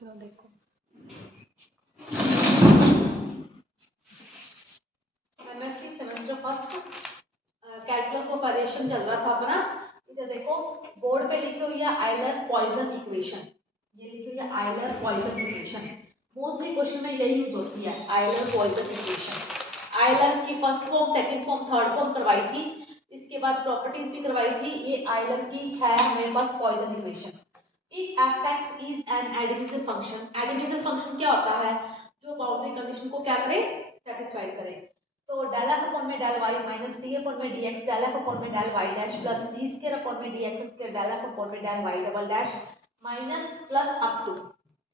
चलो देखो, MSc semester first calculus operation चल रहा था अपना। इधर देखो बोर्ड पे लिखी हुई है आयलर पॉइजन इक्वेशन। ये लिखी हुई है Euler Poisson equation. Mostly question में यही यूज होती है, आयलर पॉइजन इक्वेशन। आयलर की first form, second form, third form करवाई थी, इसके बाद प्रॉपर्टीज भी करवाई थी। ये आयलर की है हमारे पास Poisson equation. If f(x) is an एडिविजल फंक्शन, एडिविजल फंक्शन क्या होता है, जो बाउंड्री कंडीशन को क्या करे, सेटिस्फाइड करे। तो डेल एफ अपॉन में del Y minus D upon में D X, del F upon में del Y dash plus D square upon में D x square, del F upon में del Y double dash minus plus up to,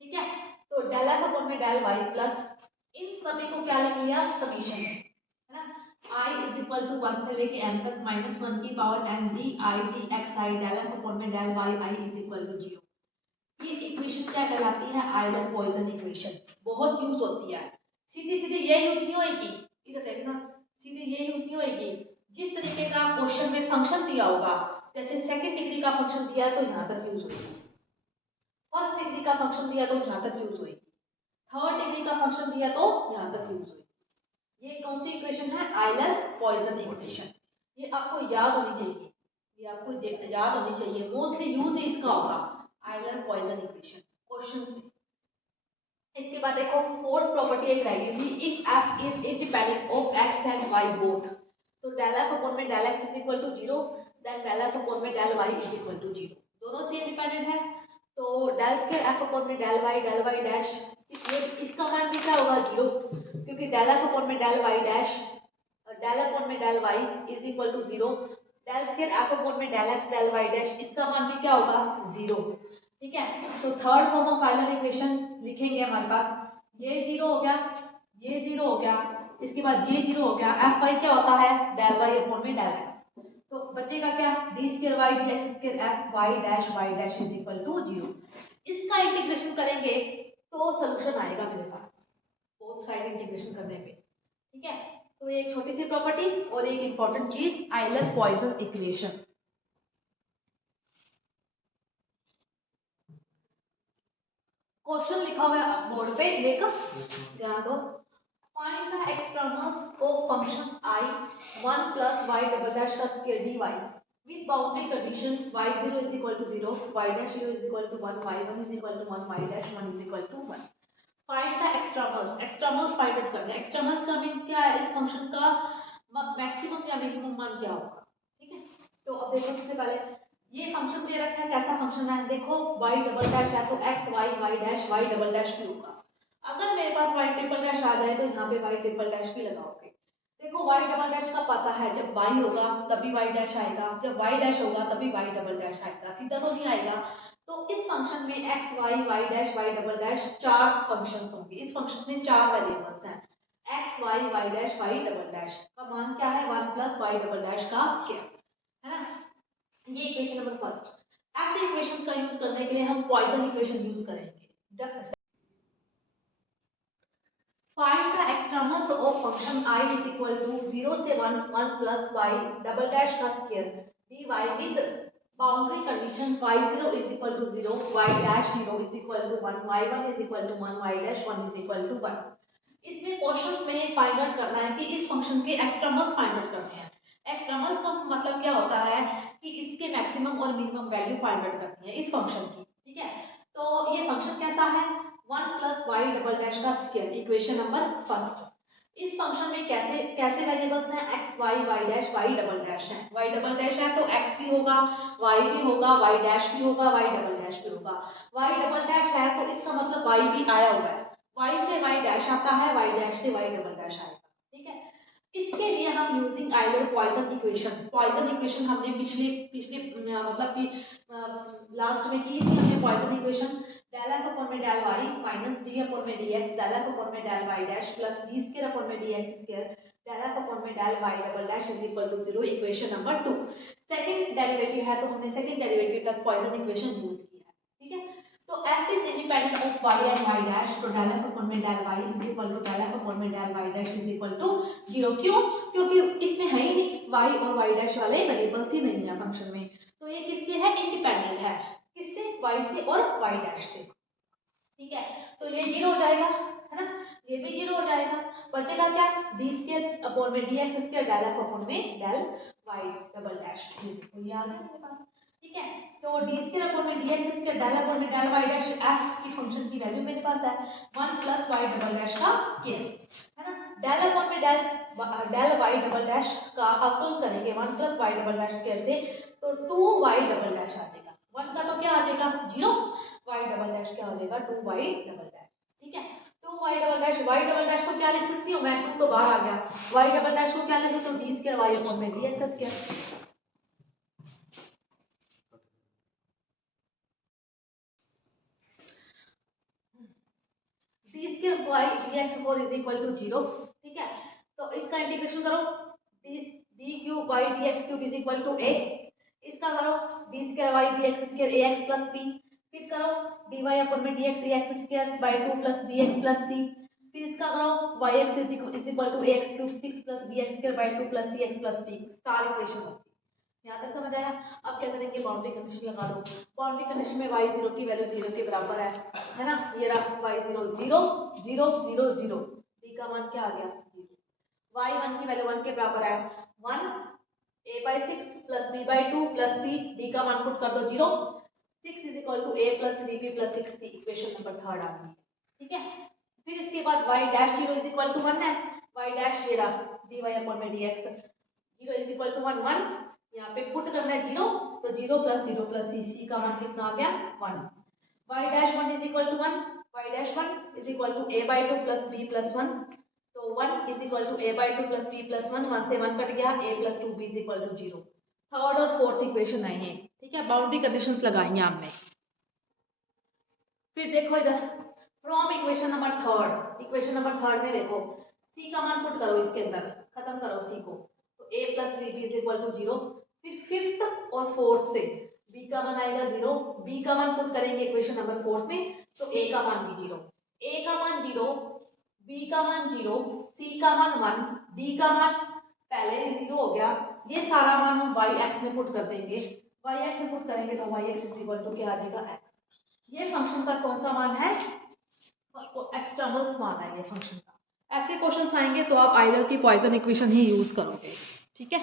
ठीक है। तो del F upon में del Y plus इन सभी को क्या लिख लिया, समीशन, है ना। i इज इक्वल टू 1 से लेके n तक माइनस 1 की power n D I D X I del F upon में del Y I is equal to 0। ये इक्वेशन क्या कहलाती है, आयलर पॉइजन इक्वेशन। बहुत यूज होती है। सीधी सीधी ये यूज नहीं होगी, इधर देखना, सीधे ये यूज नहीं होगी। जिस तरीके का क्वेश्चन में फंक्शन दिया होगा, जैसे सेकंड डिग्री का फंक्शन दिया तो यहाँ तक यूज होगी, फर्स्ट डिग्री का फंक्शन दिया तो यहाँ तक यूज होगी, थर्ड डिग्री का फंक्शन दिया तो यहाँ तक यूज होगी। ये कौन सी इक्वेशन है, आयलर पॉइजन इक्वेशन। ये आपको याद होनी चाहिए, ये आपको याद होनी चाहिए। मोस्टली यूज इसका होगा, आयलर पॉइजन इक्वेशन क्वेश्चन में। इसके बाद देखो फोर्थ प्रॉपर्टी एक रह गई थी, if f is independent of x and y both. तो डेल f अपॉन में del x is equal to 0, then del f upon में del y is equal to 0। दोनों से इंडिपेंडेंट है, तो डेल स्क्वायर f अपॉन में del y dash, इसका मान भी क्या होगा, 0, क्योंकि डेल f अपॉन में del y dash, del upon में del y is equal to 0, del square f upon में del x del y dash, इसका मान भी क्या होगा, 0, ठीक है। तो third form of Euler equation लिखेंगे हमारे पास, ये 0 हो गया, ये 0 हो गया, इसके बाद ये 0 हो गया। एफ वाई क्या होता है, डेल वाई अपॉन में डेल एक्स, तो बचेगा क्या, d square Y D x square f y dash is equal to 0। इसका इंटीग्रेशन करेंगे तो सॉल्यूशन आएगा मेरे पास, बोथ साइड इंटीग्रेशन करने पे, ठीक है। तो एक छोटी सी प्रॉपर्टी और एक इंपॉर्टेंट चीज, आयलर पॉइजन इक्वेशन। क्वेश्चन लिखा हुआ है बोर्ड पे, लेकर ध्यान दो। Find the externals of functions i 1 plus y double dash का square dy with boundary condition y0 is equal to 0, y dash 0 is equal to 1, y1 is equal to 1, y dash 1 is equal to 1। Find the externals, externals find out करना है। Externals का mean क्या है, इस function का maximum या minimum मान क्या होगा, ठीक है। तो अब देखो सबसे पहले ये फंक्शन दे रखा है, कैसा फंक्शन है, देखो y डबल डैश है तो x y dash y double dash भी होगा। अगर मेरे पास y ट्रिपल डैश आ जाए तो यहाँ पे y ट्रिपल डैश भी लगाओगे। देखो y डबल डैश का पता है, जब y होगा तभी y डैश आएगा, जब y डैश होगा तभी y डबल डैश आएगा, सीधा तो नहीं आएगा। तो इस फंक्शन में x y dash y double dash चार फंक्शंस होंगे। इस फंक्शन में चार वेरिएबल्स हैं, x y dash y double dash का मान क्या है, 1 प्लस y डबल डैश का स्क्वायर, है ना। ये इक्वेशन नंबर फर्स्ट। ऐसे इक्वेशंस का यूज करने के लिए हम पॉइजन इक्वेशन यूज करेंगे। Find the externals of function i is equal to 0 से 1 1 प्लस y डबल डैश का square dy with boundary condition y0 is equal to 0, y dash 0 is equal to 1, y1 is equal to 1, y dash 1 is equal to 1। इसमें questions में find out करना है कि इस function के externals find out करने हैं। एक्सटर्नल्स का मतलब क्या होता है कि इसके मैक्सिमम और मिनिमम वैल्यू फाइंड आउट करनी है इस फंक्शन की, ठीक है। तो ये फंक्शन कैसा है, 1 प्लस y डबल डैश का स्क्वायर, इक्वेशन नंबर फर्स्ट। इस फंक्शन में कैसे कैसे वेरिएबल्स हैं, x y dash y double dash है, y डबल डैश है तो x भी होगा, y भी होगा, y डैश भी होगा, y डबल डैश भी होगा। y डबल डैश है तो इसका मतलब y भी आया हुआ है, y से y डैश आता है, y डैश से y डबल डैश आएगा, ठीक है। इसके लिए हम using Euler Poisson equation, Poisson equation हमने पिछले पिछले मतलब कि लास्ट में की थी हमने Poisson equation, del F upon में del Y minus D upon में D X, del F upon में del Y dash plus D square upon में D x square, del F upon में del Y double dash is equal to 0, equation number 2। Second derivative है तो हमने second derivative तक Poisson equation use की है, ठीक है। तो f is independent of y and y dash, तो डेल f अपॉन में del y is equal to del f upon में del y dash is equal to 0। क्यों, क्योंकि इसमें है ही नहीं, y और y डैश वाले वेरिएबल्स ही नहीं है फंक्शन में, तो ये किससे है, इंडिपेंडेंट है, किससे, y से और y डैश से। ठीक है, तो ये 0 हो जाएगा, है ना, ये भी 0 हो जाएगा। बचेगा क्या, डी स्क्वायर अपॉन में D x square del F upon में डेल वाई डबल डैश, तो ये आ गया मेरे पास। ठीक है, तो डी स्क्वायर अपॉन में D x square del upon में डेल वाई डैश एफ की फंक्शन की वैल्यू मेरे पास है 1 प्लस वाई डबल डैश का स्क्वायर, है ना, डेल अपॉन में डेल वाई डबल डैश का अवकलन करेंगे 1 plus y double dash square से, तो 2 वाई डबल डैश आ जाएगा। 1 का तो क्या आ जाएगा 0, वाई डबल डैश क्या हो जाएगा 2 वाई डबल डैश। ठीक है, 2 y double dash, y double dash को क्या लिख सकती हूँ मैं, 2 तो बाहर आ गया, वाई डबल डैश को क्या लिख सकती हूँ डी स्क्वायर वाई अपॉन में D x square. D square Y D X four is equal to 0। ठीक है, तो इसका इंटीग्रेशन करो, D D cube Y D X cube is equal to A, इसका करो D square Y D x square A X plus B, फिर करो D Y upon में D X A X square by 2 plus B X plus C, फिर इसका करो y x is equal to a x cube 6 plus B x square by 2 plus c x plus d, star equation होती है। यहाँ तक समझ आया। अब क्या करेंगे, बाउंड्री कंडीशन लगा दो। बाउंड्री कंडीशन में y 0 की वैल्यू 0 के बराबर है ना, ये रहा y 0 0 0 0 0, d का मान क्या आ गया 0, y 1 की वैल्यू 1 के बराबर है 1 a by 6 plus b by 2 plus c, d का मान पुट कर दो 0, 6 is equal to a plus 3b plus 6c, equation number 3 आ गई। ठीक है, फिर इसके बाद y dash 0 is equal to 1 है, y डैश ये रहा dy अपॉन में dx 0 इज इक्वल टू 1 1, यहाँ पे पुट करना है 0, तो 0 प्लस सी, सी का मान कितना आ गया 1, y dash 1 is equal to 1, y dash 1 is equal to a by 2 plus b plus 1, तो 1 is equal to a by 2 plus b plus 1, 1 से 1 कट गया, a plus 2b is equal to 0। Third और fourth equation आई है। ठीक है, boundary conditions लगाई हैं हमने। फिर देखो इधर from equation number third, equation number third में देखो c का मान पुट करो, इसके अंदर खत्म करो c को, तो a plus 3b is equal to 0, फिर फिफ्थ और फोर्थ से b का मान आएगा 0, b का मान पुट करेंगे इक्वेशन नंबर फोर्थ में, तो a का मान भी 0, a का मान 0, b का मान 0, c का मान 1, d का मान पहले ही 0 हो गया, ये सारा मान हम y x में पुट कर देंगे, y x में पुट करेंगे तो y x is equal to क्या आ जाएगा x। ये फंक्शन का कौन सा मान है, एक्सटर्नल मान है ये फंक्शन का। ऐसे क्वेश्चंस आएंगे तो आप आइदर की पॉइसन इक्वेशन ही यूज करोगे। ठीक है।